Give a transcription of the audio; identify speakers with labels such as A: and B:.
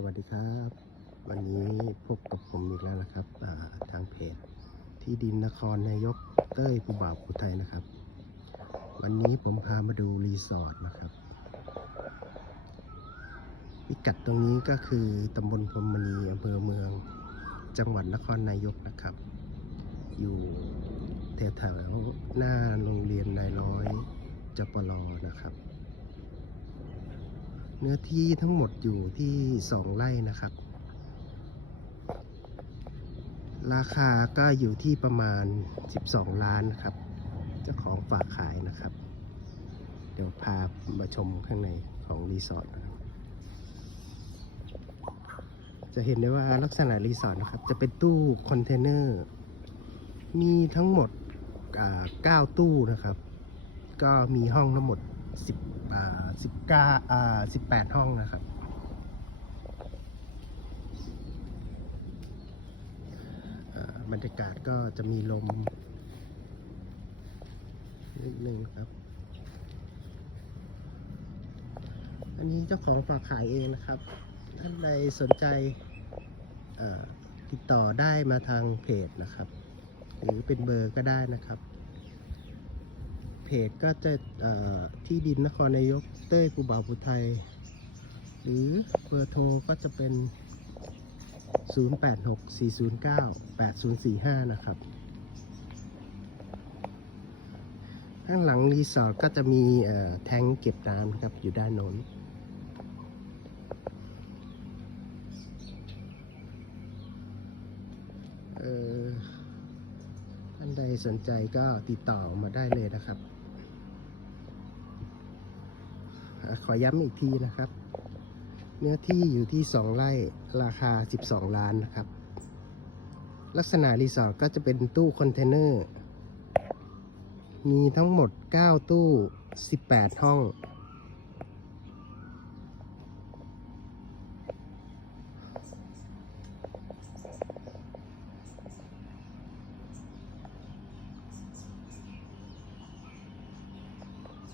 A: สวัสดีครับ วันนี้พบกับผมอีกแล้วนะครับาทางเพจ ที่ดินนครนายกเต้ยภูบ่าวภูไทยนะครับ วันนี้ผมพามาดูรีสอร์ทนะครับ พิกัดตรงนี้ก็คือตำบลพรมณีอำเภอเมือง จังหวัดนครนายกนะครับ อยู่แถวๆหน้าโรงเรียนนายร้อยจปรนะครับ เนื้อที่ทั้งหมดอยู่ที่สองไร่นะครับ ราคาก็อยู่ที่ประมาณ 12 ล้านนะครับ เจ้าของฝากขายนะครับ เดี๋ยวพามาชมข้างในของรีสอร์ทจะเห็นได้ว่าลักษณะรีสอร์ทนะครับ จะเป็นตู้คอนเทนเนอร์ มีทั้งหมดอ่า9ตู้นะครับ ก็มีห้องทั้งหมด 10อ่า19อ่า18ห้องนะครับ บรรยากาศก็จะมีลมนิดนึงครับ อันนี้เจ้าของฝากขายเองนะครับ ท่านใดสนใจติดต่อได้มาทางเพจนะครับ หรือเป็นเบอร์ก็ได้นะครับ เพจก็จะที่ดินนครนายกเต้ยภูบ่าวภูไทย หรือเบอร์โทรก็จะเป็น 0864098045 นะครับ ข้างหลังรีสอร์ทก็จะมีแทงเก็บน้ำครับอยู่ด้านโน้น เอ่อท่านใด สนใจก็ติดต่อมาได้เลยนะครับขอย้ำอีกทีนะครับ เนื้อที่อยู่ที่ 2 ไร่ราคา 12 ล้านนะครับ ลักษณะรีสอร์ทก็จะเป็นตู้คอนเทนเนอร์ มีทั้งหมด 9 ตู้ 18 ห้อง